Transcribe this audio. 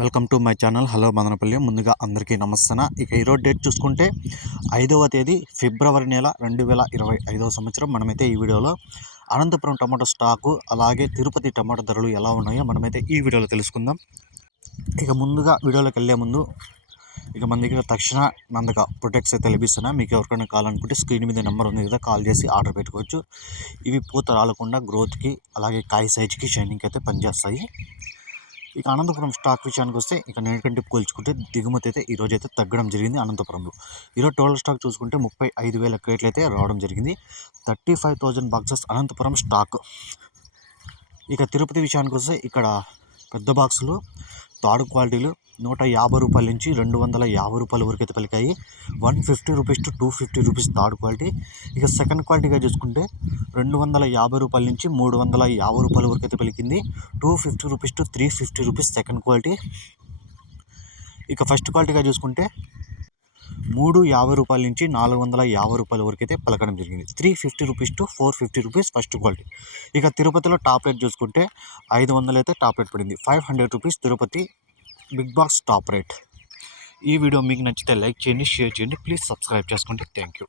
Welcome to my channel. Hello Madanapalle. ముందుగా అందరికీ నమస్తన? ఇక ఈరోజు డేట్ చూసుకుంటే ఐదవ తేదీ ఫిబ్రవరి నెల రెండు వేల ఇరవై ఐదవ సంవత్సరం. మనమైతే ఈ వీడియోలో అనంతపురం టమాటో స్టాకు అలాగే తిరుపతి టమాటో ధరలు ఎలా ఉన్నాయో మనమైతే ఈ వీడియోలో తెలుసుకుందాం. ఇక ముందుగా వీడియోలోకి వెళ్ళే ముందు ఇక మన దగ్గర తక్షణ నందక ప్రొటెక్ట్స్ అయితే లభిస్తున్నాయి. మీకు ఎవరికైనా కావాలనుకుంటే స్క్రీన్ మీద నెంబర్ ఉంది కదా కాల్ చేసి ఆర్డర్ పెట్టుకోవచ్చు. ఇవి పూత రాలకుండా గ్రోత్కి అలాగే కాయ సైజ్కి షైనింగ్కి అయితే పనిచేస్తాయి. ఇక అనంతపురం స్టాక్ విషయానికి వస్తే ఇక నేటికంటే పోల్చుకుంటే దిగుమతి అయితే ఈ రోజు అయితే తగ్గడం జరిగింది అనంతపురంలో. ఈరోజు టోటల్ స్టాక్ చూసుకుంటే ముప్పై ఐదు వేల క్రేట్లు అయితే రావడం జరిగింది. Thirty five thousand boxes Anantapuram stock. ఇక తిరుపతి విషయానికి వస్తే ఇక్కడ పెద్ద బాక్సులు తాడు క్వాలిటీలు నూట యాభై రూపాయల నుంచి రెండు వందల యాభై రూపాయల వరకు అయితే పలికాయి. One fifty rupees to two fifty rupees third quality. ఇక సెకండ్ క్వాలిటీగా చూసుకుంటే రెండు వందల యాభై రూపాయల నుంచి మూడు వందల యాభై రూపాయల వరకు అయితే పలికింది. Two fifty rupees to three fifty rupees second quality. ఇక ఫస్ట్ క్వాలిటీగా చూసుకుంటే మూడు యాభై రూపాయల నుంచి నాలుగు వందల యాభై రూపాయల వరకు అయితే పలకడం జరిగింది. Three fifty rupees to four fifty rupees first quality. ఇక తిరుపతిలో టాప్ రేట్ చూసుకుంటే ఐదు వందలు అయితే టాప్ రేట్ పడింది. Five hundred rupees Tirupati big boss top rate. ఈ వీడియో మీకు నచ్చితే లైక్ చేయండి షేర్ చేయండి ప్లీజ్ సబ్స్క్రైబ్ చేసుకోండి. Thank you.